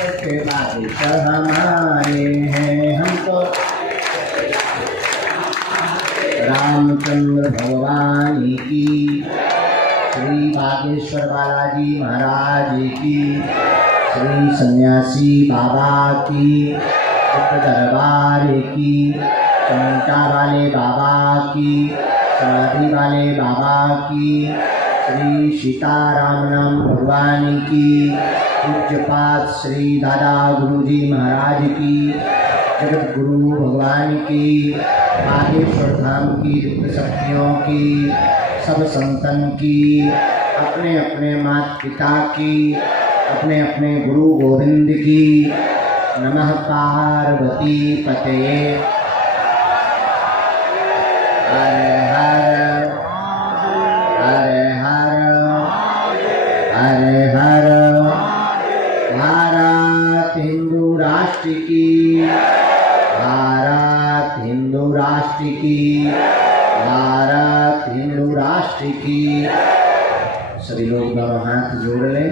के बादशाह हमारे हैं हम तो रामचंद्र भगवान की, श्री बागेश्वर बालाजी महाराज की, श्री सन्यासी बाबा की, दरबार की, चमटा वाले बाबा की, समाधि वाले बाबा की, श्री सीताराम नाम भगवान की, पूज्यपाद श्री दादा गुरुजी महाराज की, जगत गुरु भगवान की, बागेश्वर धाम की दिव्य शक्तियों की, सब संतन की, अपने अपने माता पिता की, अपने अपने गुरु गोविंद की। नमः पार्वती पतये। हर हर हर हर हर हर। भारत हिंदू राष्ट्र की, भारत हिंदू राष्ट्र की, भारत हिंदू राष्ट्र की। सभी लोग दोनों हाथ जोड़ लें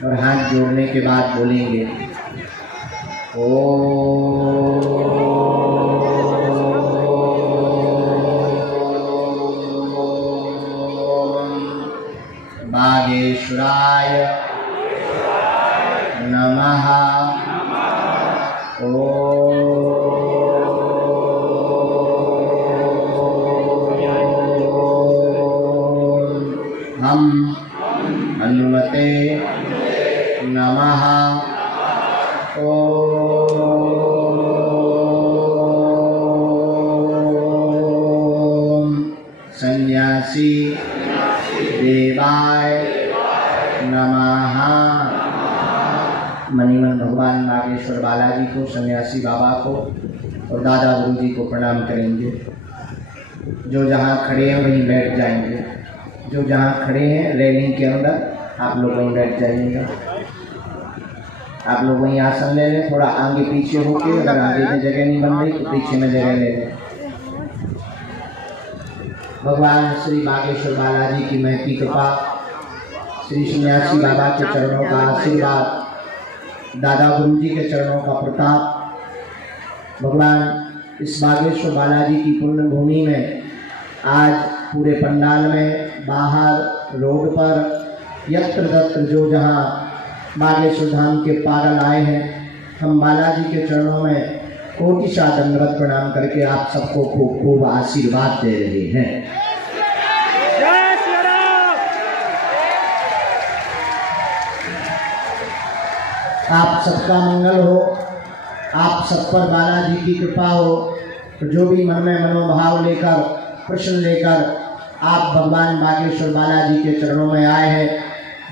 और हाथ जोड़ने के बाद बोलेंगे बागेश्वराय नमः। हम हनुमते नमः। ओम सन्यासी देवाय नमः। मणिमन भगवान नागेश्वर बालाजी को, सन्यासी बाबा को और दादा गुरुजी को प्रणाम करेंगे। जो जहाँ खड़े हैं वहीं बैठ जाएंगे। जो जहाँ खड़े हैं रेलिंग के अंदर, आप लोग वहीं बैठ जाइएगा। आप लोग वहीं आसन ले लें, थोड़ा आगे पीछे होके, अगर आगे में जगह नहीं बन रही तो पीछे में जगह ले लें। भगवान श्री बागेश्वर बालाजी की महती कृपा, श्री सन्यासी बाबा के चरणों का आशीर्वाद, दादा गुरुजी के चरणों का प्रताप, भगवान इस बागेश्वर बालाजी की पुण्य भूमि में आज पूरे पंडाल में, बाहर रोड पर, यत्र तत्र जो जहाँ बागेश्वर धाम के पागल आए हैं, हम बालाजी के चरणों में कोटिशा दंडवत प्रणाम करके आप सबको खूब खूब आशीर्वाद दे रहे हैं। आप सबका मंगल हो, आप सब पर बालाजी की कृपा हो। तो जो भी मन में मनोभाव लेकर, प्रश्न लेकर आप भगवान बागेश्वर बालाजी के चरणों में आए हैं,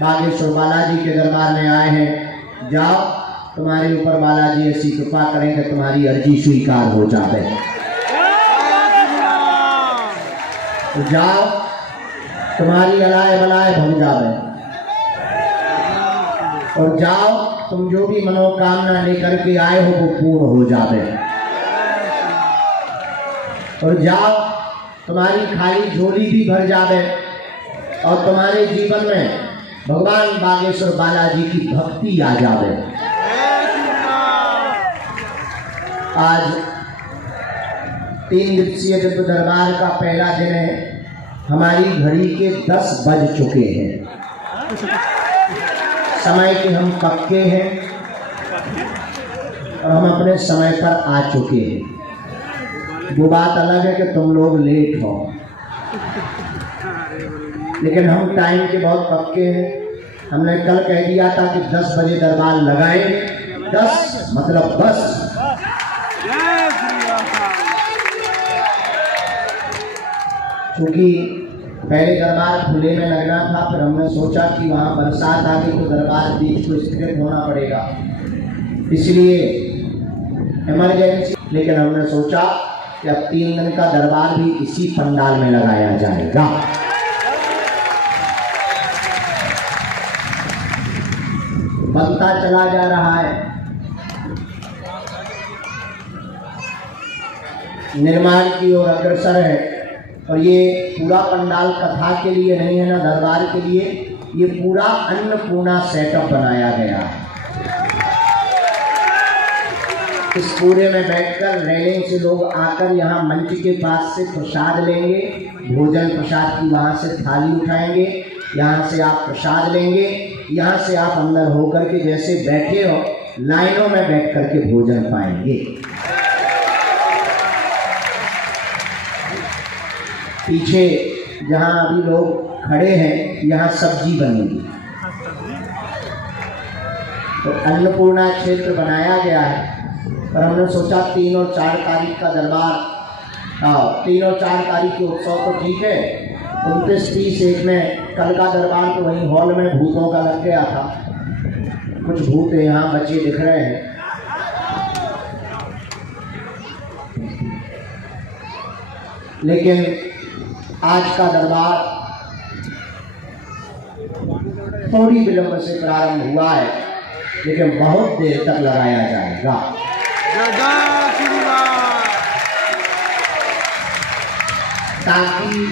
बागेश्वर बालाजी के दरबार में आए हैं, जाओ, तुम्हारे ऊपर बालाजी ऐसी कृपा करें कि तुम्हारी अर्जी स्वीकार हो जाए। तो जाओ, तुम्हारी अलाय बलाय भग जावे। और जाओ, तुम जो भी मनोकामना लेकर के आए हो वो पूर्ण हो जावे। और जाओ, तुम्हारी खाली झोली भी भर जावे और तुम्हारे जीवन में भगवान बागेश्वर बालाजी की भक्ति आ जावे। आज 3 दिवसीय दिव्य दरबार का पहला दिन है। हमारी घड़ी के 10 बज चुके हैं। समय के हम पक्के हैं और हम अपने समय पर आ चुके हैं। वो बात अलग है कि तुम लोग लेट हो, लेकिन हम टाइम के बहुत पक्के हैं। हमने कल कह दिया था कि 10 बजे दरबार लगाएंगे। 10 मतलब बस। क्योंकि पहले दरबार खुले में लगना था, फिर हमने सोचा कि वहाँ बरसात आ गई तो दरबार बीच को स्थित होना पड़ेगा, इसलिए इमरजेंसी। लेकिन हमने सोचा कि अब 3 दिन का दरबार भी इसी पंडाल में लगाया जाएगा। बनता चला जा रहा है, निर्माण की ओर अग्रसर है। और ये पूरा पंडाल कथा के लिए नहीं है, ना दरबार के लिए, ये पूरा अन्नपूर्णा सेटअप बनाया गया है। इस पूरे में बैठकर रेलिंग से लोग आकर यहाँ मंच के पास से प्रसाद लेंगे, भोजन प्रसाद की वहाँ से थाली उठाएंगे, यहाँ से आप प्रसाद लेंगे, यहाँ से आप अंदर होकर के जैसे बैठे हो लाइनों में बैठ करके भोजन पाएंगे। पीछे जहाँ अभी लोग खड़े हैं यहाँ सब्जी बनेगी। तो अन्नपूर्णा क्षेत्र बनाया गया है, पर हमने सोचा 3 और 4 तारीख का दरबार, 3 और 4 तारीख के उत्सव तो ठीक है, 29, 30, 1 में कल का दरबार तो वहीं हॉल में भूतों का लग गया था। कुछ भूत यहाँ बचे दिख रहे हैं। लेकिन आज का दरबार थोड़ी विलंब से प्रारंभ हुआ है, लेकिन बहुत देर तक लगाया जाएगा। ताकि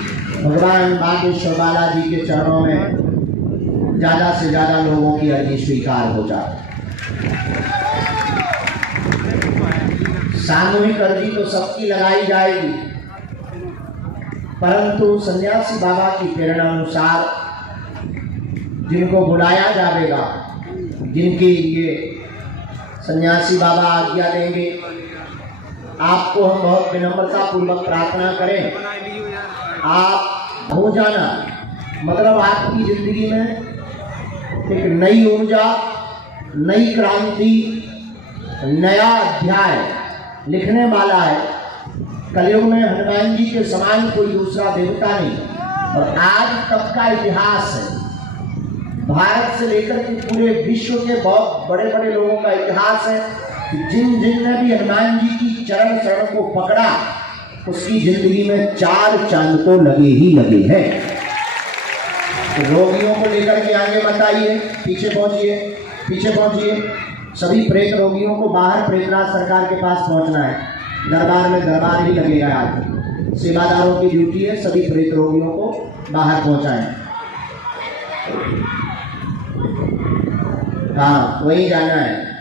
भगवान बागेश्वर बालाजी के चरणों में ज़्यादा से ज़्यादा लोगों की अर्जी स्वीकार हो जाए। सामूहिक अर्जी तो सबकी लगाई जाएगी, परंतु सन्यासी बाबा की प्रेरणा अनुसार जिनको बुलाया जाएगा, जिनके लिए सन्यासी बाबा आज्ञा देंगे, आपको हम बहुत विनम्रता पूर्वक प्रार्थना करें, आप हो जाना, मतलब आपकी जिंदगी में एक नई ऊर्जा, नई क्रांति, नया अध्याय लिखने वाला है। कलयुग में हनुमान जी के समान कोई दूसरा देवता नहीं, और आज तक का इतिहास है। भारत से लेकर के पूरे विश्व के बहुत बड़े बड़े लोगों का इतिहास है कि जिन ने भी हनुमान जी की चरण शरण को पकड़ा, उसकी जिंदगी में 4 चांद तो लगे ही लगे हैं। तो रोगियों को लेकर के आगे मत आइए, पीछे पहुंचिए, पीछे पहुंचिए। सभी प्रेत रोगियों को बाहर प्रेतराज सरकार के पास पहुंचना है। दरबार में दरबार ही लगेगा। आज सेवादारों की ड्यूटी है, सभी प्रेत रोगियों को बाहर पहुंचाएं। हाँ, वही जाना है।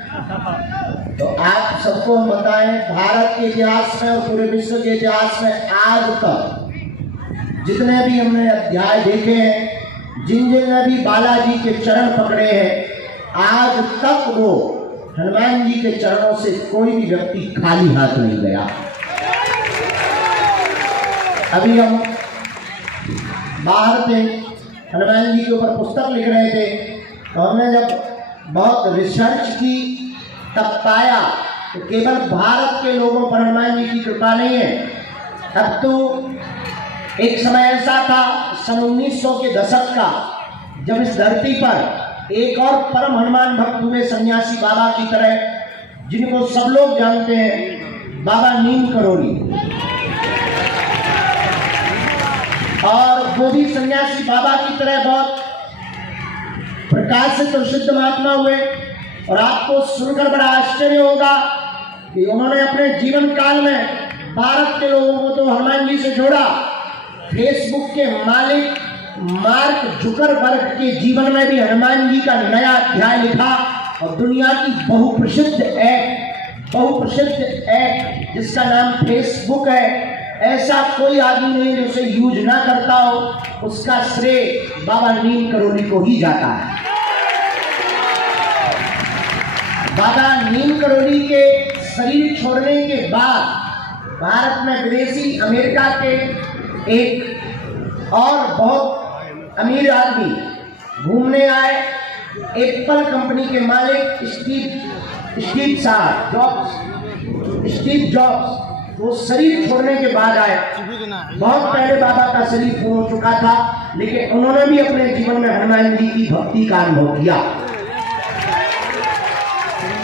तो आप सबको हम बताएं, भारत के इतिहास में और पूरे विश्व के इतिहास में आज तक जितने भी हमने अध्याय देखे हैं, जिन ने भी बालाजी के चरण पकड़े हैं, आज तक वो हनुमान जी के चरणों से कोई भी व्यक्ति खाली हाथ नहीं गया। अभी हम बाहर थे, हनुमान जी के ऊपर पुस्तक लिख रहे थे, तो हमने जब बहुत रिसर्च की तब पाया तो केवल भारत के लोगों पर हनुमान जी की कृपा नहीं है। अब तो एक समय ऐसा था, सन 1900 के दशक का, जब इस धरती पर एक और परम हनुमान भक्त हुए सन्यासी बाबा की तरह, जिनको सब लोग जानते हैं, बाबा नीम करोली। और वो भी सन्यासी बाबा की तरह बहुत प्रकाशित और सिद्ध महात्मा हुए। और आपको सुनकर बड़ा आश्चर्य होगा कि उन्होंने अपने जीवन काल में भारत के लोगों को तो हनुमान जी से जोड़ा। फेसबुक के मालिक मार्क जुकरबर्ग के जीवन में भी हनुमान जी का नया अध्याय लिखा, और दुनिया की बहुप्रसिद्ध ऐप जिसका नाम फेसबुक है, ऐसा कोई आदमी नहीं जो उसे यूज ना करता हो, उसका श्रेय बाबा नीम करोली को ही जाता है। बाबा नीम करोली के शरीर छोड़ने के बाद भारत में विदेशी अमेरिका के एक और बहुत अमीर आदमी घूमने आए। एप्पल कंपनी के मालिक स्टीव जॉब्स, वो शरीर छोड़ने के बाद आए। बहुत पहले बाबा का शरीर हो चुका था, लेकिन उन्होंने भी अपने जीवन में हनुमान जी की भक्ति का अनुभव किया।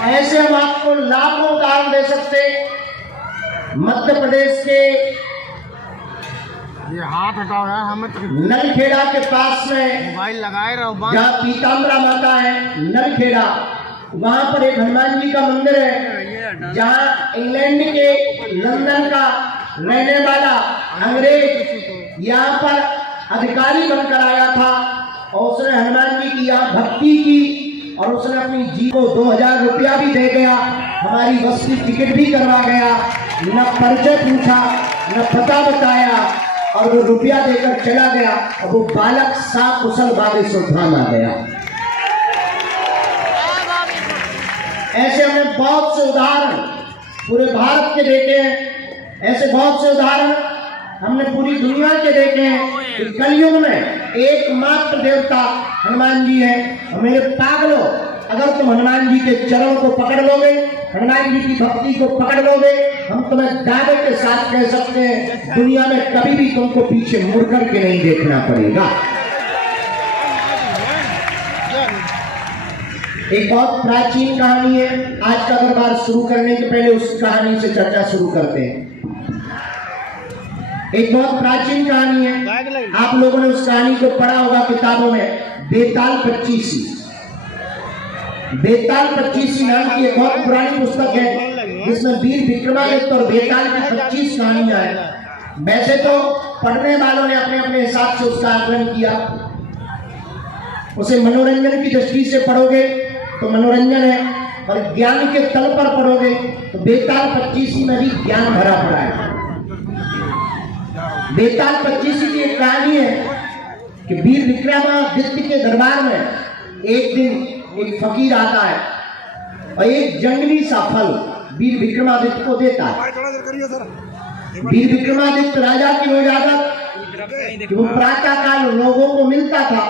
ऐसे हम आपको लाखों उदाहरण दे सकते। मध्य प्रदेश के ये हाथ हटाओ यार, हमें नलखेड़ा के पास में मोबाइल लगाए रहो, जहाँ पीताम्बरा माता है, नलखेड़ा, वहां पर एक हनुमान जी का मंदिर है, जहाँ इंग्लैंड के लंदन का रहने वाला अंग्रेज यहाँ पर अधिकारी बनकर आया था। और उसने हनुमान जी की यहाँ भक्ति की और उसने अपनी जी को 2000 रुपया भी दे गया, हमारी बस की टिकट भी करवा गया, न परिचय पूछा न पता बताया और वो रुपया देकर चला गया और वो बालक कुशल बागेश्वर धाम आ गया। ऐसे हमने बहुत से उदाहरण पूरे भारत के देखे हैं, ऐसे बहुत से उदाहरण हमने पूरी दुनिया के देखे हैं कि कलयुग में एकमात्र देवता हनुमान जी है। और मेरे पागलों, अगर तुम हनुमान जी के चरण को पकड़ लोगे, हनुमान जी की भक्ति को पकड़ लोगे, हम तुम्हें दावे के साथ कह सकते हैं दुनिया में कभी भी तुमको पीछे मुड़ करके नहीं देखना पड़ेगा। एक बहुत प्राचीन कहानी है, आज का दरबार शुरू करने के पहले उस कहानी से चर्चा शुरू करते हैं। एक बहुत प्राचीन कहानी है, आप लोगों ने उस कहानी को पढ़ा होगा किताबों में, बेताल पच्चीसी। बेताल पच्चीसी नाम की एक बहुत पुरानी पुस्तक है जिसमें वीर विक्रमादित्य और बेताल की 25 कहानियां हैं। वैसे तो पढ़ने वालों ने अपने अपने हिसाब से उसका आकलन किया, उसे मनोरंजन की दृष्टि से पढ़ोगे तो मनोरंजन है, और ज्ञान के तल पर पढ़ोगे तो बेताल पच्चीसी में भी ज्ञान भरा पड़ा है। बेताल पच्चीसी की एक कहानी है कि वीर विक्रमादित्य के दरबार में एक दिन एक फकीर आता है और एक जंगली सा फल वीर विक्रमादित्य को देता है। वीर विक्रमादित्य राजा की रोज आदत कि वो प्रातः काल लोगों को मिलता था,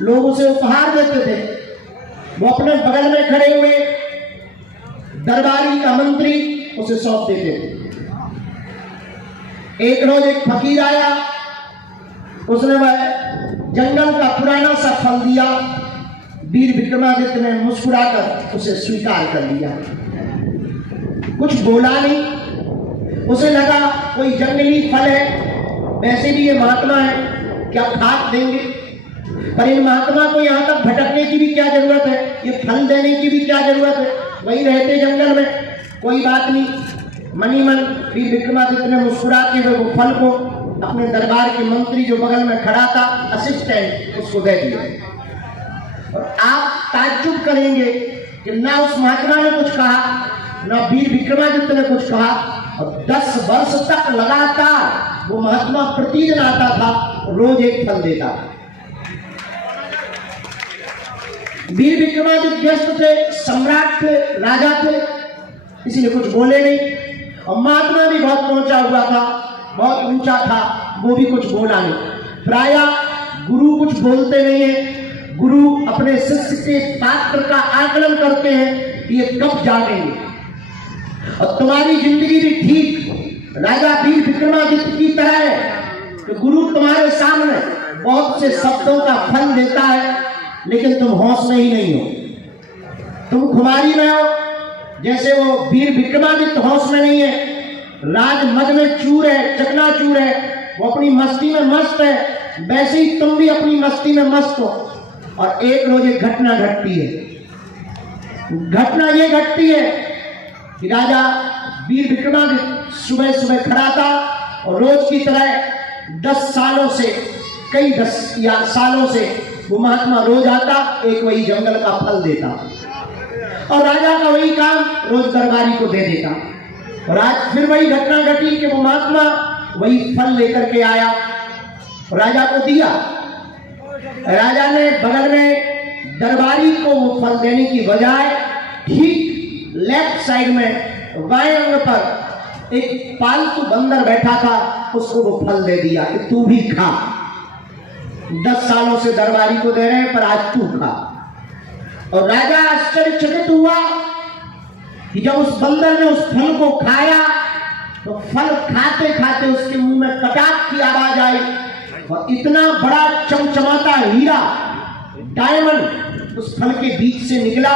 लोग उसे उपहार देते थे। वो अपने बगल में खड़े हुए दरबारी का मंत्री उसे सौंप देते थे। एक रोज एक फकीर आया, उसने वह जंगल का पुराना सा फल दिया। वीर विक्रमादित्य ने मुस्कुराकर उसे स्वीकार कर लिया, कुछ बोला नहीं। उसे लगा कोई जंगली फल है, वैसे भी ये महात्मा है, क्या खाक देंगे, पर इन महात्मा को यहाँ तक भटकने की भी क्या जरूरत है, ये फल देने की भी क्या जरूरत है, वही रहते जंगल में, कोई बात नहीं। मनी मन वीर विक्रमादित्य ने मुस्कुरा के वो फल को अपने दरबार के मंत्री जो बगल में खड़ा था, असिस्टेंट, उसको दे दिया। और आप ताज्जुब करेंगे कि ना उस महात्मा ने कुछ कहा, ना वीर विक्रमादित्य ने कुछ कहा, और 10 वर्ष तक लगातार वो महात्मा प्रतिदिन आता था, रोज एक फल देता था। वीर विक्रमादित्य व्यस्त थे, सम्राट थे, राजा थे, इसीलिए कुछ बोले नहीं। और महात्मा भी बहुत पहुंचा हुआ था, बहुत ऊंचा था, वो भी कुछ बोला नहीं। प्रायः गुरु कुछ बोलते नहीं है, गुरु अपने शिष्य के पात्र का आकलन करते हैं कि ये कब जागेंगे। और तुम्हारी जिंदगी भी ठीक राजा वीर विक्रमादित्य की तरह है कि गुरु तुम्हारे सामने बहुत से शब्दों का फल देता है, लेकिन तुम होश में ही नहीं हो, तुम खुमारी में हो। जैसे वो वीर विक्रमादित्य होश में नहीं है, राज मद में चूर है, चकनाचूर है, वो अपनी मस्ती में मस्त है, वैसे ही तुम भी अपनी मस्ती में मस्त हो। और एक रोज एक घटना घटती है। घटना ये घटती है कि राजा वीर विक्रमादित्य सुबह सुबह खड़ा था और रोज की तरह 10 सालों से, कई 10 या सालों से वो महात्मा रोज आता, एक वही जंगल का फल देता और राजा का वही काम रोज दरबारी को दे देता। और आज फिर वही घटना घटी कि वो महात्मा वही फल लेकर के आया, राजा को दिया। राजा ने बगल में दरबारी को वो फल देने की बजाय ठीक लेफ्ट साइड में बाएं अंग पर एक पालतू बंदर बैठा था, उसको वो फल दे दिया कि तू भी खा। 10 सालों से दरबारी को दे रहे हैं, पर आज तू खा। और राजा आश्चर्यचकित हुआ कि जब उस बंदर ने उस फल को खाया तो फल खाते खाते उसके मुंह में कटाक की आवाज आई और इतना बड़ा चमचमाता हीरा, डायमंड उस फल के बीच से निकला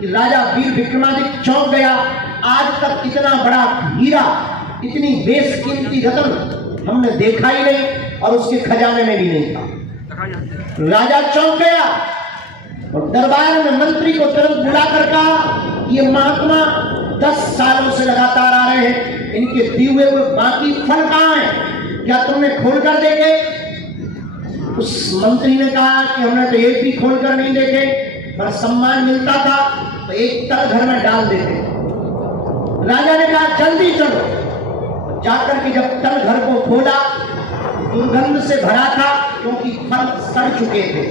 कि राजा वीर विक्रमादित्य चौंक गया। आज तक इतना बड़ा हीरा, इतनी बेशकीमती रत्न हमने देखा ही नहीं और उसके खजाने में भी नहीं था। राजा चौंक गया और दरबार में मंत्री को तुरंत बुलाकर कहा, ये महात्मा 10 सालों से लगातार आ रहे हैं, इनके दिए हुए बाकी फल कहाँ हैं, क्या तुमने खोल कर देखे? उस मंत्री ने कहा कि हमने तो एक भी खोलकर नहीं देखे, पर सम्मान मिलता था तो एक तल घर में डाल देते। राजा ने कहा जल्दी चलो। जाकर के जब तल घर को खोला, दुर्गंध से भरा था क्योंकि फल सड़ चुके थे।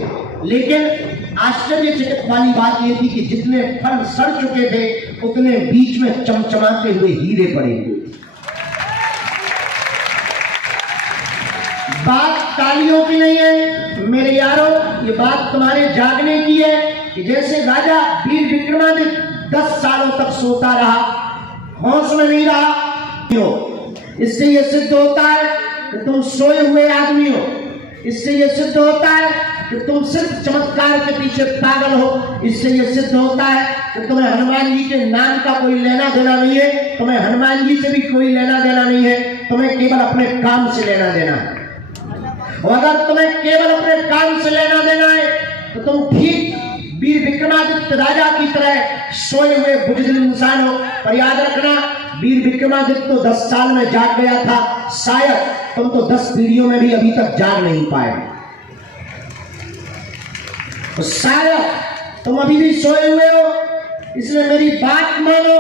लेकिन आश्चर्यचकित वाली बात यह थी कि जितने फल सड़ चुके थे उतने बीच में चमचमाते हुए हीरे पड़े हुए। बात तालियों की नहीं है मेरे यारों, ये बात तुम्हारे जागने की है कि जैसे राजा वीर विक्रमादित्य 10 सालों तक सोता रहा, होश में नहीं रहा। इससे यह सिद्ध होता है कि तुम सोए हुए आदमी हो। इससे यह सिद्ध होता है कि तुम सिर्फ चमत्कार के पीछे पागल हो। इससे यह सिद्ध होता है कि तुम्हें हनुमान जी के नाम का कोई लेना देना नहीं है। तुम्हें हनुमान जी से भी कोई लेना देना नहीं है। तुम्हें केवल अपने काम से लेना देना है। और अगर तुम्हें केवल अपने काम से लेना देना है तो तुम ठीक वीर विक्रमादित्य राजा की तरह सोए हुए बुजुर्ग इंसान हो। पर याद रखना, वीर विक्रमादित्य तो 10 साल में जाग गया था, शायद तुम तो 10 पीढ़ियों में भी अभी तक जाग नहीं पाए। तो शायद तुम अभी भी सोए हुए हो। इसलिए मेरी बात मानो।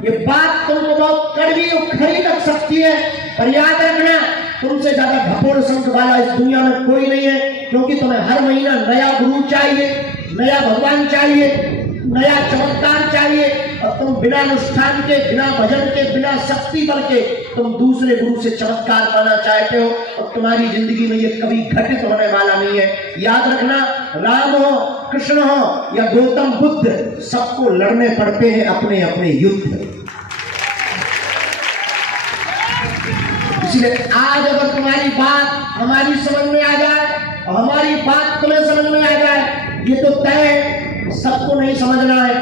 ये बात तुमको बहुत कड़वी और खरी लग सकती है, पर याद रखना, तुमसे ज्यादा भपोड़ संख वाला इस दुनिया में कोई नहीं है। क्योंकि तुम्हें हर महीना नया गुरु चाहिए, नया भगवान चाहिए, नया चमत्कार चाहिए। और तुम बिना अनुष्ठान के, बिना भजन के, बिना शक्ति बल के तुम दूसरे गुरु से चमत्कार पाना चाहते हो। और तुम्हारी जिंदगी में ये कभी घटित होने वाला नहीं है। याद रखना, राम हो, कृष्ण हो या गौतम बुद्ध, सबको लड़ने पड़ते हैं अपने अपने युद्ध। इसलिए आज अगर तुम्हारी बात हमारी समझ में आ जाए और हमारी बात तुम्हें समझ में आ जाए, ये तो तय है, सबको नहीं समझना है,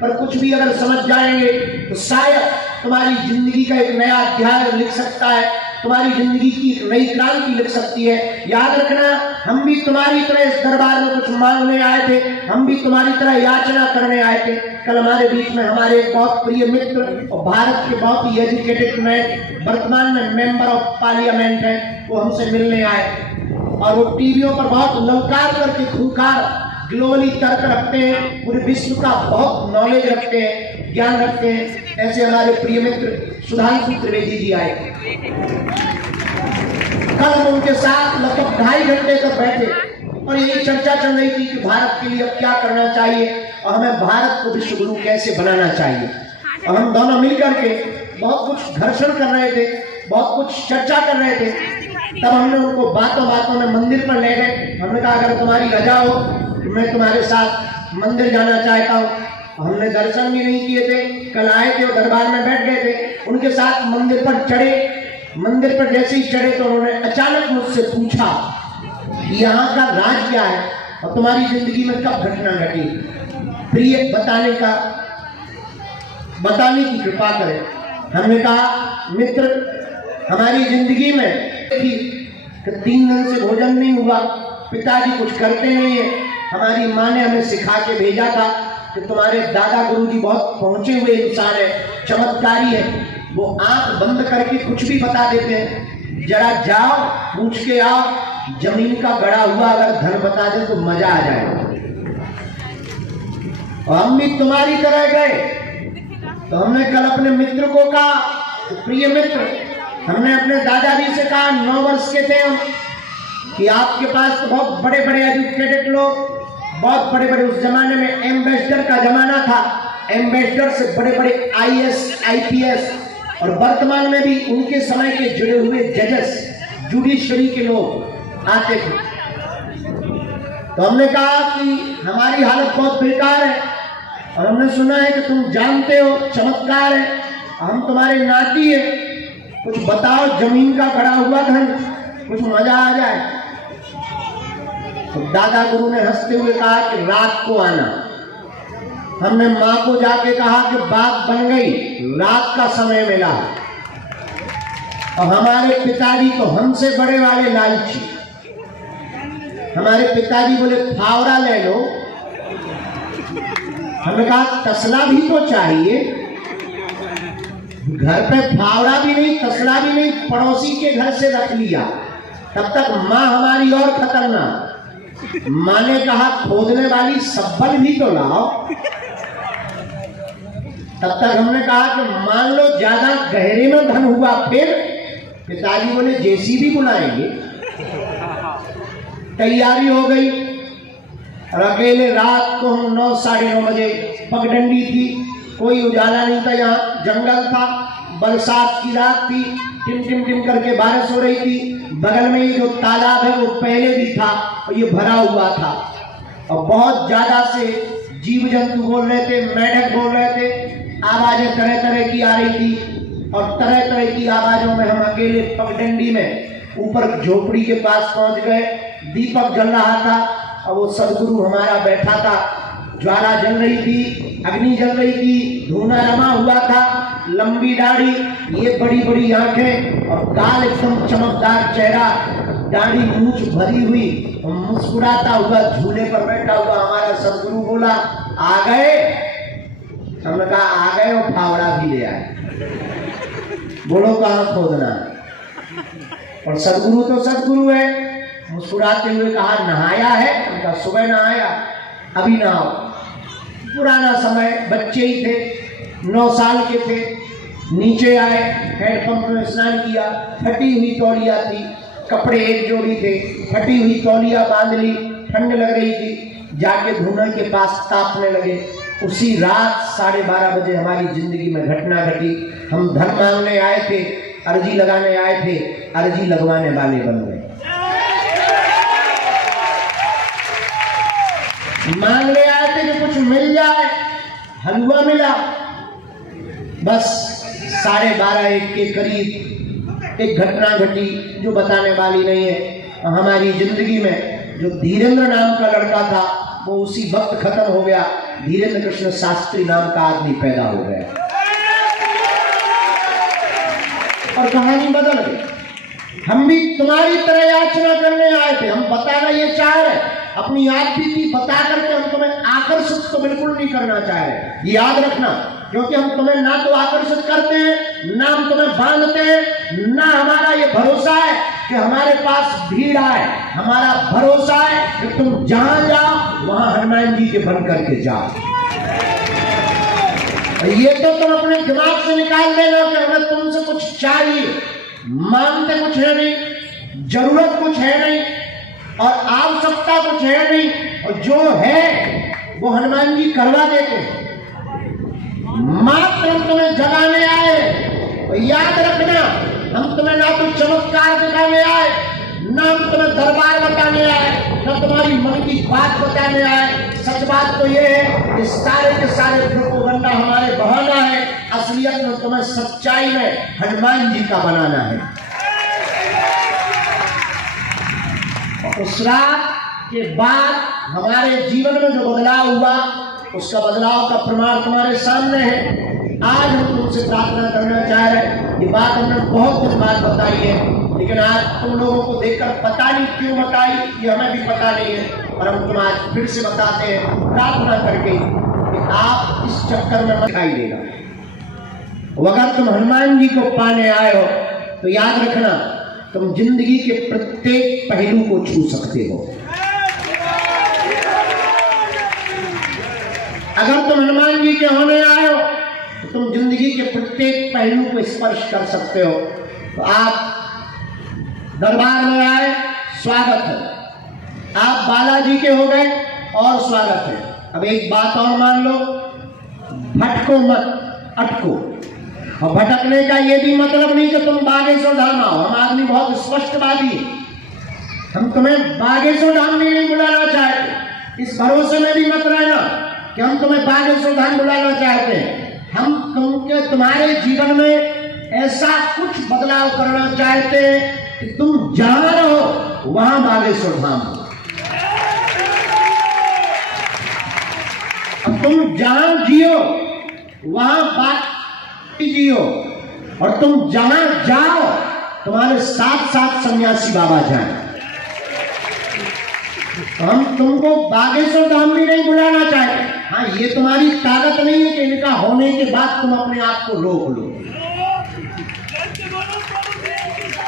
पर कुछ भी अगर समझ जाएंगे तो शायद तुम्हारी जिंदगी का एक नया अध्याय लिख सकता है, तुम्हारी जिंदगी की एक नई क्रांति लिख सकती है। याद रखना, हम भी तुम्हारी तरह इस दरबार में कुछ मांगने आए थे, हम भी तुम्हारी तरह याचना करने आए थे। कल हमारे बीच में हमारे एक बहुत प्रिय मित्र और भारत के बहुत ही एजुकेटेड मैन, वर्तमान में मेंबर ऑफ पार्लियामेंट हैं, वो हमसे मिलने आए और वो टीवियों पर बहुत ललकार करके खूंखार ग्लोबली तर्क रखते हैं, पूरे विश्व का बहुत नॉलेज रखते हैं, ज्ञान रखते हैं। ऐसे हमारे प्रिय मित्र सुधांशु त्रिवेदी जी आए। कल हम उनके साथ लगभग 2.5 घंटे तक बैठे और यही चर्चा चल रही थी कि भारत के लिए अब क्या करना चाहिए और हमें भारत को विश्व गुरु कैसे बनाना चाहिए। और हम दोनों मिलकर के बहुत कुछ घर्षण कर रहे थे, बहुत कुछ चर्चा कर रहे थे। तब हमने उनको बातों बातों में मंदिर पर ले गए। हमने कहा अगर तुम्हारी रजा हो मैं तुम्हारे साथ मंदिर जाना चाहता हूँ। हमने दर्शन भी नहीं किए थे, कल आए थे और दरबार में बैठ गए थे। उनके साथ मंदिर पर चढ़े। मंदिर पर जैसे ही चढ़े तो उन्होंने अचानक मुझसे पूछा कि यहाँ का राज क्या है और तुम्हारी जिंदगी में कब घटना घटी, प्रिय बताने की कृपा करें। हमने कहा मित्र, हमारी जिंदगी में 3 दिन से भोजन नहीं हुआ, पिताजी कुछ करते नहीं है। हमारी माँ ने हमें सिखा के भेजा था कि तुम्हारे दादा गुरुजी बहुत पहुंचे हुए इंसान है, चमत्कारी है, वो आंख बंद करके कुछ भी बता देते हैं। जरा जाओ, पूछ के आओ, जमीन का गड़ा हुआ अगर धन बता दे तो मजा आ जाएगा। और हम भी तुम्हारी तरह गए तो हमने कल अपने मित्र को कहा, तो प्रिय मित्र, हमने अपने दादाजी से कहा, 9 वर्ष के थे हम, कि आपके पास तो बहुत बड़े बड़े एजुकेटेड लोग, बहुत बड़े बड़े, उस जमाने में एम्बेसडर का जमाना था, एम्बेसडर से बड़े बड़े IAS IPS और वर्तमान में भी उनके समय के जुड़े हुए जजेस, जुडिशरी के लोग आते थे। तो हमने कहा कि हमारी हालत बहुत बेकार है और हमने सुना है कि तुम जानते हो चमत्कार है, हम तुम्हारे नाती है, कुछ बताओ, जमीन का गड़ा हुआ धन, कुछ मजा आ जाए। तो दादा गुरु ने हंसते हुए कहा कि रात को आना। हमने माँ को जाके कहा कि बात बन गई, रात का समय मिला। और हमारे पिताजी तो हमसे बड़े वाले लालची, हमारे पिताजी बोले फावड़ा ले लो। हमने कहा तसला भी तो चाहिए, घर पे फावड़ा भी नहीं, तसला भी नहीं, पड़ोसी के घर से रख लिया। तब तक माँ हमारी और खतरनाक। माँ ने कहा खोदने वाली सब्बल भी तो लाओ। तब तक हमने कहा कि मान लो ज्यादा गहरे में धन हुआ, फिर पिताजी बोले जेसीबी बुलाएंगे। तैयारी हो गई और अकेले रात को हम 9 साढ़े 9 बजे, पगडंडी थी, कोई उजाला नहीं था, यहाँ जंगल था, बरसात की रात थी, टिम टिम टिम करके बारिश हो रही थी। बगल में ये जो तालाब है वो पहले भी था और ये भरा हुआ था और बहुत ज्यादा से जीव जंतु बोल रहे थे, मेढक बोल रहे थे, आवाजें तरह तरह की आ रही थी और तरह तरह की आवाजों में हम अकेले पगडंडी में ऊपर झोपड़ी के पास पहुंच गए। दीपक जल रहा था और वो सदगुरु हमारा बैठा था। ज्वाला जल रही थी, अग्नि जल रही थी, धुआं रमा हुआ था, लंबी दाढ़ी, ये बड़ी बड़ी आंखें और गाल एकदम चमकदार चेहरा, दाढ़ी मूंछ भरी हुई, मुस्कुराता हुआ झूले पर बैठा हुआ हमारा सदगुरु बोला आ गए। हमने कहा आ गए और फावड़ा भी ले आए। बोलो कहाँ खोदना। और सदगुरु तो सदगुरु है। मुस्कुराते हुए कहा नहाया है? उनका सुबह नहाया, अभी नहाओ। पुराना समय, बच्चे ही थे, 9 साल के थे। नीचे आए, हैंडपंप में स्नान किया, फटी हुई तौलिया थी, कपड़े एक जोड़ी थे, फटी हुई तौलिया बांध ली, ठंड लग रही थी, जाके धुआं के पास तापने लगे। उसी रात 12:30 बजे हमारी जिंदगी में घटना घटी। हम धन मांगने आए थे, अर्जी लगाने आए थे, अर्जी लगवाने वाले बन गए। मांगने आए थे कि कुछ मिल जाए, हलवा मिला। बस 12:30-1 के करीब एक घटना घटी जो बताने वाली नहीं है। हमारी जिंदगी में जो धीरेन्द्र नाम का लड़का था वो उसी वक्त खत्म हो गया। धीरेन्द्र कृष्ण शास्त्री नाम का आदमी पैदा हो गया और कहानी बदल गई। हम भी तुम्हारी तरह याचना करने आए थे। हम बताना ये चाह रहे, अपनी आप बीती बता करके हम तुम्हें आकर्षित तो बिल्कुल नहीं करना चाह रहे, ये याद रखना। क्योंकि हम तुम्हें ना तो आकर्षित करते हैं, ना हम तुम्हें बांधते हैं, ना हमारा ये भरोसा है कि हमारे पास भीड़ आए। हमारा भरोसा है कि तुम जहां जाओ वहां हनुमान जी के बन करके जाओ। ये तो तुम अपने दिमाग से निकाल देना कि हमें तुमसे कुछ चाहिए। मांगते कुछ है नहीं, जरूरत कुछ है नहीं और आवश्यकता कुछ है नहीं, और जो है वो हनुमान जी करवा देते हैं। मात्र हम तुम्हें जगाने आए। और याद रखना, हम तुम्हें ना तो चमत्कार दिखाने आए, ना हम तुम्हें दरबार बताने आए, ना तुम्हारी मन की बात बताने आए। सच बात तो ये है कि सारे के सारे प्रोपेगेंडा हमारे बहाना है। असलियत में तुम्हें सच्चाई में हनुमान जी का बनाना है। उस रात के बाद हमारे जीवन में जो बदलाव हुआ, उसका बदलाव का प्रमाण तुम्हारे सामने है। आज हम तुमसे प्रार्थना करना चाह रहे हैं। ये बात हमने बहुत दिन बाद बताई है, लेकिन आज तुम लोगों को देखकर पता नहीं क्यों बताई, ये हमें भी पता नहीं है, और हम तुम आज फिर से बताते हैं प्रार्थना करके कि आप इस चक्कर में मत दिखाई देगा। अगर तुम हनुमान जी को पाने आए हो तो याद रखना, तुम जिंदगी के प्रत्येक पहलू को छू सकते हो। अगर तुम हनुमान जी के होने आए हो तो तुम जिंदगी के प्रत्येक पहलू को स्पर्श कर सकते हो। तो आप दरबार में आए, स्वागत है। आप बालाजी के हो गए और स्वागत है। अब एक बात और मान लो, भटको मत, अटको। और भटकने का ये भी मतलब नहीं कि तुम बागेश्वर धाम आओ। हम आदमी बहुत स्पष्टवादी, हम तुम्हें बागेश्वर धाम भी नहीं बुलाना चाहते। इस भरोसे में भी मत रहना कि हम तुम्हें बागेश्वर धाम बुलाना चाहते हैं। हम तुम्हारे जीवन में ऐसा कुछ बदलाव करना चाहते हैं कि तुम जहां रहो वहां बागेश्वर धाम हो। अब तुम जहां जियो वहां बात जियो, और तुम जहां जाओ तुम्हारे साथ साथ सन्यासी बाबा जाए। हम तुमको बागेश्वर धाम भी नहीं बुलाना चाहते। हाँ, ये तुम्हारी ताकत नहीं है कि इनका होने के बाद तुम अपने आप को रोक लो,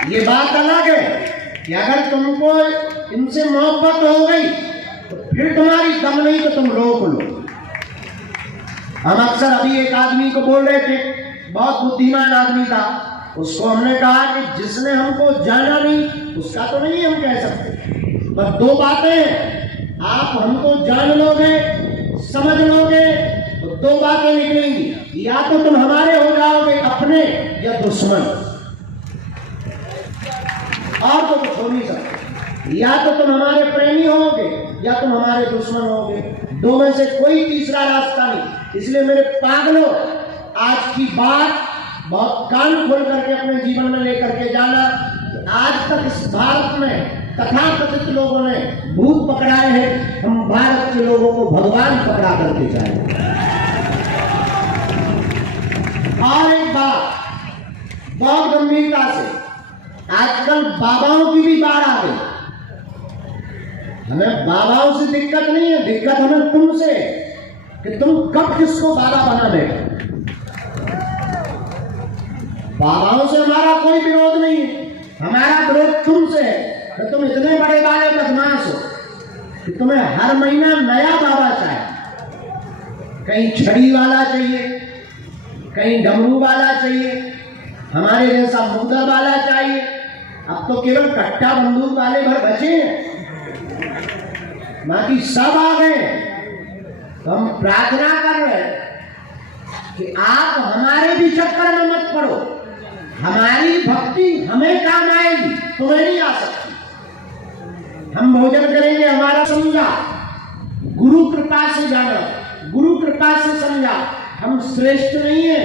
ये बात अलग है। कि अगर तुमको इनसे मोहब्बत हो गई तो फिर तुम्हारी दम नहीं तो तुम रोक लो। हम अक्सर अभी एक आदमी को बोल रहे थे, बहुत बुद्धिमान आदमी था, उसको हमने कहा कि जिसने हमको जाना नहीं उसका तो नहीं हम कह सकते, बस दो बातें हैं, आप हमको जान लोगे समझ लोगे तो दो बातें निकलेंगी, या तो तुम हमारे हो जाओगे अपने या दुश्मन, और तो कुछ हो नहीं सकता। या तो तुम हमारे प्रेमी होगे या तुम हमारे दुश्मन होगे, दो में से कोई तीसरा रास्ता नहीं। इसलिए मेरे पागलों, आज की बात बहुत कान खोल करके अपने जीवन में लेकर के जाना। आज तक इस भारत में तथाकथित लोगों ने भूत पकड़ाए हैं, हम भारत के लोगों को भगवान पकड़ा करके जाएंगे। और एक बात बहुत गंभीरता से, आजकल बाबाओं की भी बाढ़ आ गई। हमें बाबाओं से दिक्कत नहीं है, दिक्कत हमें तुमसे कि तुम कब किसको बाबा बना बैठे। बाबाओं से हमारा कोई विरोध नहीं है, हमारा विरोध तुमसे है कि तुम इतने बड़े वाले बदमाश हो कि तुम्हें हर महीना नया बाबा चाहिए। कहीं छड़ी वाला चाहिए, कहीं डमरू वाला चाहिए, हमारे जैसा मुद्दा वाला चाहिए। अब तो केवल कट्टा बंदूक वाले भर बचे हैं, बाकी सब आ गए। तो हम प्रार्थना कर रहे हैं कि आप हमारे भी चक्कर में मत पड़ो, हमारी भक्ति हमें काम आएगी, तुम्हें नहीं आ सकती। हम भोजन करेंगे हमारा समझा, गुरु कृपा से जाना, गुरु कृपा से समझा। हम श्रेष्ठ नहीं है,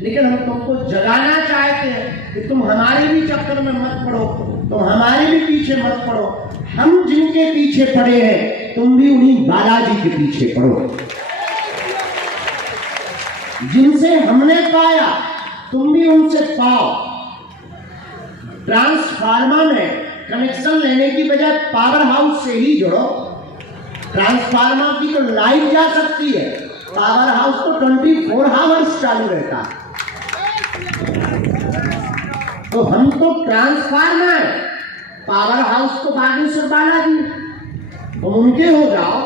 लेकिन हम तुमको जगाना चाहते हैं कि तुम हमारे भी चक्कर में मत पड़ो, तुम हमारे भी पीछे मत पड़ो। हम जिनके पीछे पड़े हैं तुम भी उन्हीं बालाजी के पीछे पड़ो। जिनसे हमने पाया तुम भी उनसे पाओ। ट्रांसफार्मर में कनेक्शन लेने की बजाय पावर हाउस से ही जुड़ो। ट्रांसफार्मर की तो लाइट जा सकती है, पावर हाउस तो 24 आवर्स चालू रहता है। तो हम तो ट्रांसफार्मर, पावर हाउस तो बागेश्वर बालाजी, तो उनके हो जाओ,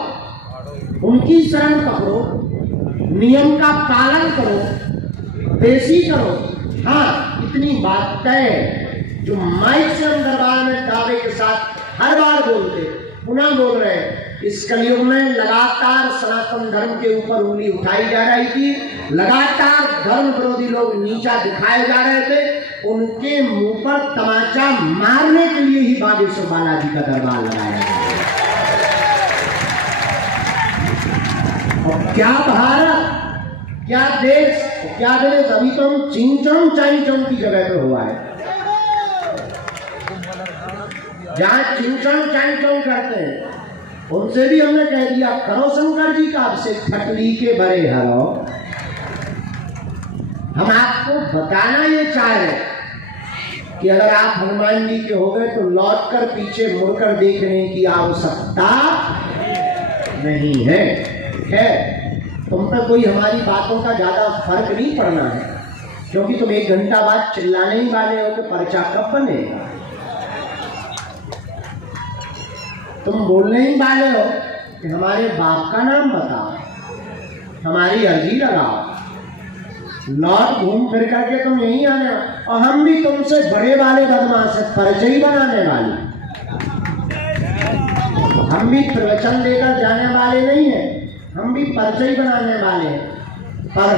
उनकी शरण पकड़ो, नियम का पालन करो, देसी करो। हाँ, इतनी बात तय है जो माइक से हम दरबार में दावे के साथ हर बार बोलते, पुनः बोल रहे हैं। इस कलयुग में लगातार सनातन धर्म के ऊपर उंगली उठाई जा रही थी, लगातार धर्म विरोधी लोग नीचा दिखाए जा रहे थे, उनके मुंह पर तमाचा मारने के लिए ही बागेश्वर बालाजी का दरबार लगाया गया। और क्या भारत, क्या देश, क्या देश, अभी तो हम चिंचम चाइचम की जगह पे हुआ है, जहां चिंचम चाइचम करते हैं उनसे भी हमने कह दिया करो शंकर जी का अभिषेक, खटली के बड़े हरो। हम आपको बताना ये चाह रहे कि अगर आप हनुमान जी के हो गए तो लौटकर पीछे मुड़कर देखने की आवश्यकता नहीं है। तुम पे कोई हमारी बातों का ज्यादा फर्क नहीं पड़ना है, क्योंकि तुम 1 घंटा बाद चिल्लाने ही वाले हो कि पर्चा कब बनेगा। तुम बोलने ही वाले हो कि हमारे बाप का नाम बताओ, हमारी अर्जी लगाओ, लौट घूम फिर करके तुम यहीं आने, और हम भी तुमसे बड़े वाले बदमाश है, परिचय बनाने वाले। हम भी प्रवचन देकर जाने वाले नहीं है, हम भी परिचय बनाने वाले हैं। पर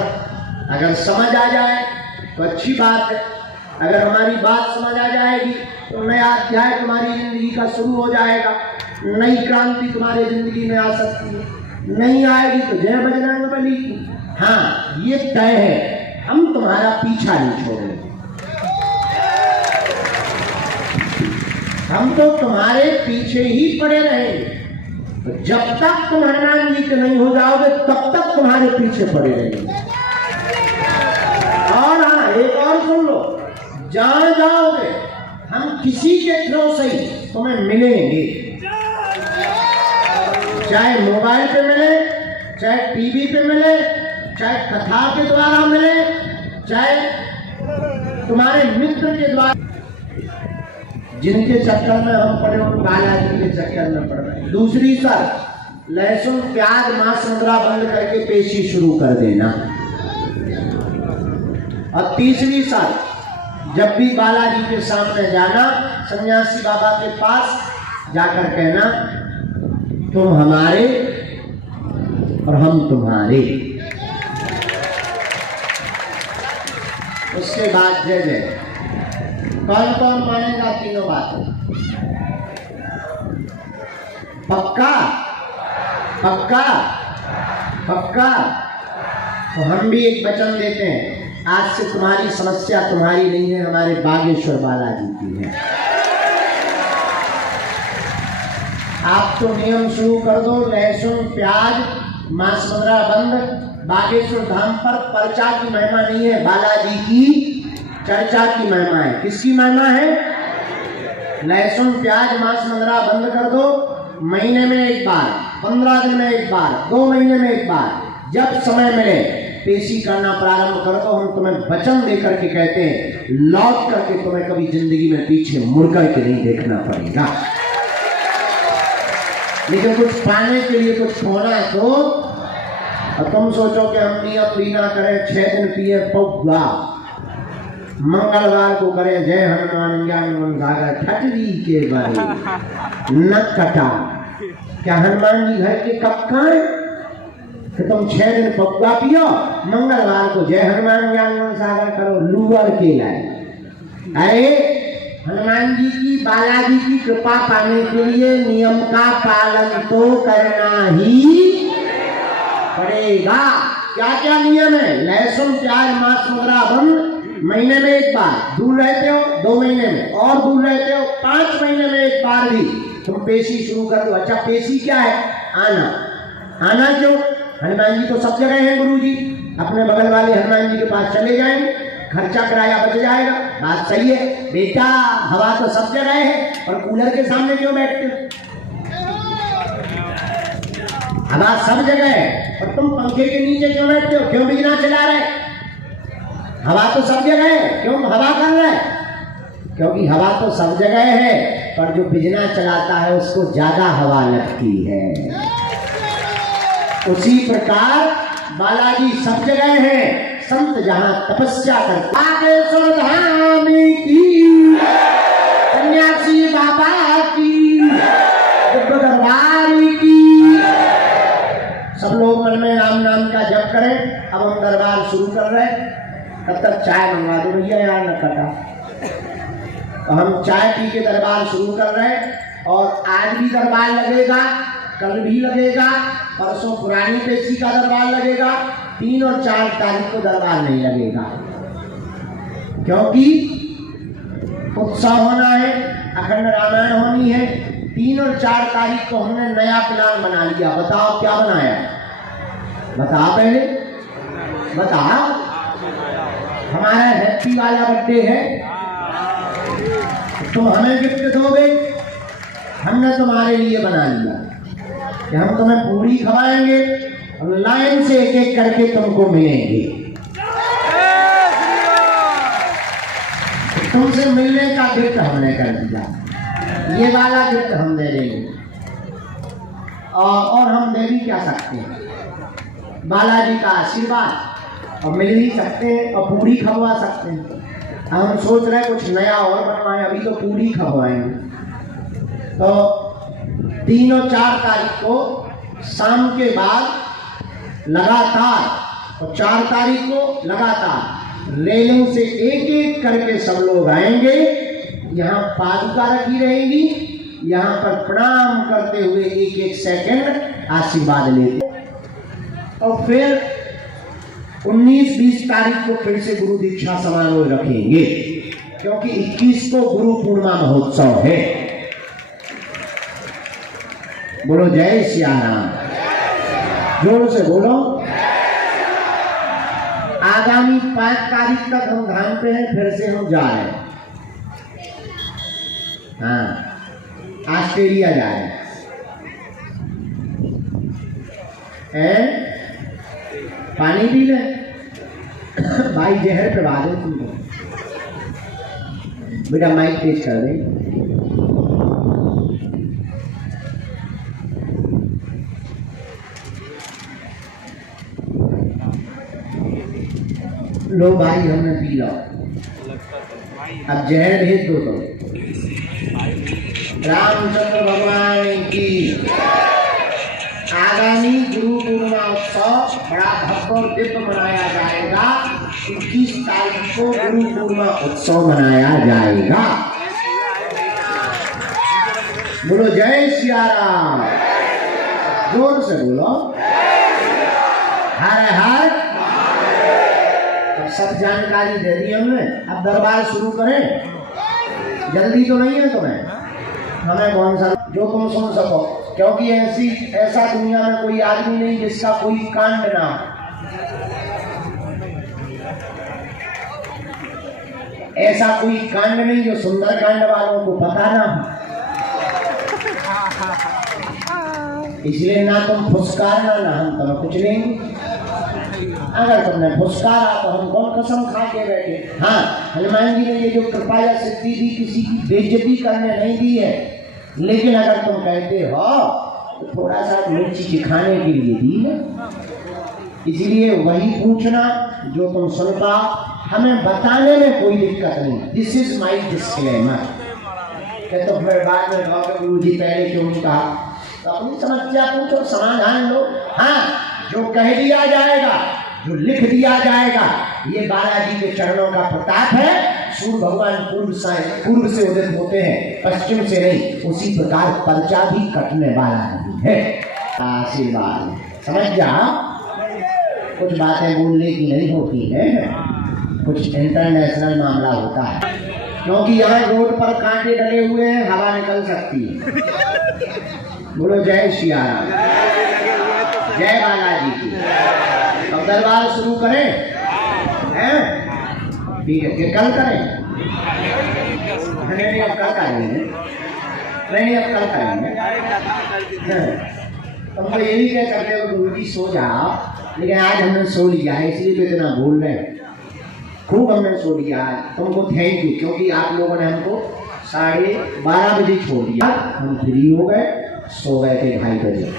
अगर समझ आ जाए तो अच्छी बात है, अगर हमारी बात समझ आ जाएगी तो नया अध्याय तुम्हारी जिंदगी का शुरू हो जाएगा, नई क्रांति तुम्हारी जिंदगी में आ सकती है। नहीं आएगी तो जय बजरंगबली की। हाँ, ये तय है, हम तुम्हारा पीछा नहीं छोड़ेंगे, हम तो तुम्हारे पीछे ही पड़े रहेंगे। तो जब तक तुम हनुमान जी के नहीं हो जाओगे तब तक तुम्हारे पीछे पड़े रहेंगे। और हाँ, एक और सुन लो, जहां जाओगे हम किसी के थ्रू से ही तुम्हें मिलेंगे, चाहे मोबाइल पे मिले, चाहे टीवी पे मिले, चाहे कथा के द्वारा मिले, चाहे तुम्हारे मित्र के द्वारा। जिनके चक्कर में हम पड़े उन बालाजी के चक्कर में पड़ रहे हैं। दूसरी शर्त, लहसुन प्याज मांस मुद्रा बंद करके पेशी शुरू कर देना। और तीसरी शर्त, जब भी बालाजी के सामने जाना, सन्यासी बाबा के पास जाकर कहना तुम हमारे और हम तुम्हारे। उसके बाद जय जय। कौन कौन मानेगा तीनों बातें? पक्का पक्का पक्का? तो हम भी एक वचन देते हैं, आज से तुम्हारी समस्या तुम्हारी नहीं है, हमारे बागेश्वर बालाजी की है। आप तो नियम शुरू कर दो, लहसुन प्याज मांस मुद्रा बंद। बागेश्वर धाम पर पर्चा की महिमा नहीं है, बालाजी की चर्चा की महिमा है। किसकी महिमा है? लहसुन प्याज मांस मुद्रा बंद कर दो, महीने में एक बार, 15 दिन में एक बार, 2 महीने में एक बार, जब समय मिले पेशी करना प्रारंभ कर दो। हम तुम्हें वचन देकर के कहते हैं, लौट करके तुम्हें कभी जिंदगी में पीछे मुड़ करके नहीं देखना पड़ेगा। लेकिन कुछ पाने के लिए कुछ खोना है तो, और तुम सोचो कि हम नियम भी ना करें, 6 दिन पिए पौधा, मंगलवार को करें जय हनुमान ज्ञान सागर ठटरी के बारे न कटा। क्या हनुमान जी घर के कक्का है कि तुम 6 दिन पौधा पियो, मंगलवार को जय हनुमान ज्ञान सागर करो? लूअर के लाए हनुमान जी की बालाजी की कृपा पाने के लिए नियम का पालन तो करना ही पड़ेगा। क्या क्या नियम है? लहसुन प्याज मांस मुद्रा बंद, महीने में एक बार। दूर रहते हो 2 महीने में, और दूर रहते हो 5 महीने में एक बार भी तुम पेशी शुरू कर दो। अच्छा, पेशी क्या है? आना। आना क्यों? हनुमान जी तो सब जगह हैं गुरु जी, अपने बगल वाले हनुमान जी के पास चले जाएंगे, खर्चा किराया बच जाएगा। बात सही है बेटा, हवा तो सब जगह है, और कूलर के सामने क्यों बैठते हो? हवा सब जगह है, और तुम पंखे के नीचे क्यों बैठते हो? क्यों बिजली चला रहे? हवा तो सब जगह है, क्यों हवा कर रहे? क्योंकि हवा तो सब जगह है, पर जो बिजली चलाता है उसको ज्यादा हवा लगती है। उसी प्रकार बालाजी सब जगह है, संत जहां तपस्या करते, बागेश्वर धाम की, सन्यासी बाबा की, दरबार की। सब लोग मन में राम नाम का जप करें। अब हम दरबार शुरू कर रहे हैं, तब तक चाय मंगवा दो भैया, यार न कटा। तो हम चाय पी के दरबार शुरू कर रहे हैं, और आज भी दरबार लगेगा, कल भी लगेगा, परसों पुरानी पेशी का दरबार लगेगा, 3 और 4 तारीख को दरबार नहीं लगेगा, क्योंकि उत्सव होना है, अखंड रामायण होनी है। 3 और 4 तारीख को हमने नया प्लान बना लिया। बताओ क्या बनाया? बता, पहले बता। हमारा हैप्पी वाला बर्थडे है, तुम हमें गिफ्ट दोगे, हमने तुम्हारे लिए बना लिया कि हम तुम्हें पूरी खवाएंगे, लाइन से एक एक करके तुमको मिलेंगे। तुमसे मिलने का गिफ्ट हमने कर दिया, ये वाला गिफ्ट हम दे देंगे। और हम दे भी क्या सकते हैं? बालाजी का आशीर्वाद, और मिल ही सकते हैं, और पूरी खववा सकते हैं। हम सोच रहे हैं कुछ नया और बनवाएं, अभी तो पूरी खववाएंगे। तो 3 और 4 तारीख को शाम के बाद लगातार, और 4 तारीख को लगातार रेलिंग से एक एक करके सब लोग आएंगे। यहाँ पादुका रखी रहेगी, यहाँ पर प्रणाम करते हुए 1-1 सेकंड आशीर्वाद लेते, और फिर 19-20 तारीख को फिर से गुरु दीक्षा समारोह रखेंगे, क्योंकि 21 को गुरु पूर्णिमा महोत्सव है। बोलो जय श्री राम, जोर से बोलो। आगामी 5 तारीख तक हम धाम पे हैं, फिर से हम जा रहे हैं। हाँ, ऑस्ट्रेलिया जा रहे हैं। पानी पी ले भाई, जहर पे बादल तुमको। बेटा माइक तेज कर दे। लो भाई हमने पी लो, अब जहर भेज दो तो। रामचंद्र भगवान की आगामी गुरु पूर्णिमा उत्सव बड़ा भव्य और दिव्य मनाया जाएगा। 21 तारीख को गुरु पूर्णिमा उत्सव मनाया जाएगा। बोलो जय सिया राम, जोर से बोलो हर हर। अब सब जानकारी दे दी हमने, अब दरबार शुरू करें। जल्दी तो नहीं है तुम्हें, हमें कौन सा जो तुम सुन सको, क्योंकि ऐसा दुनिया में कोई आदमी नहीं जिसका कोई कांड ना हो। ऐसा कोई कांड नहीं जो सुंदर कांड वालों को पता ना हो। इसलिए ना तुम फुसकारना ना हम तुम्हें कुछ लेंगे। अगर तुमने फुसकारा तो हम कौन कसम खा के बैठे। हाँ, हनुमान जी ने ये जो कृपा या सिद्धि दी, किसी की बेइज्जती करने नहीं दी है। लेकिन अगर तुम कहते हो तो थोड़ा सा मिर्ची दिखाने के लिए दी है। इसलिए वही पूछना जो तुम सुन पाओ, हमें बताने में कोई दिक्कत नहीं। This is my disclaimer. तो फिर बाद में कहोगे गुरु जी पहले क्यों नहीं कहा, तो अपनी समस्या पूछो, समाधान लो। हाँ, जो कह दिया जाएगा, जो लिख दिया जाएगा, ये बालाजी के चरणों का प्रताप है। सूर्य भगवान पूर्व से उदित होते हैं, पश्चिम से नहीं। उसी प्रकार पर्चा भी कटने वाला नहीं है। आशीर्वाद समझ जाओ। कुछ बातें बोलने की नहीं होती है, कुछ इंटरनेशनल मामला होता है, क्योंकि यहाँ रोड पर कांटे डले हुए हैं, हवा निकल सकती है। बोलो जय सिया राम, जय बालाजी की। अब दरबार शुरू करें, हैं? ठीक है, कि कल करें? नहीं, अब कल करेंगे। नहीं, अब कल करेंगे। तुम तो यही कह सकते हो गुरु जी सो जाओ, लेकिन आज हमने सो लिया है, इसलिए तो इतना बोल रहे हैं। खूब हमने सो लिया है, तुमको थैंक यू, क्योंकि आप लोगों ने हमको 12:30 बजे छोड़ दिया। हम फ्री हो गए, सो गए थे 2:30 बजे,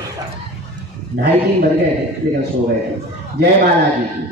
2:30-3 बज गए थे, लेकिन सो गए थे। जय बालाजी की।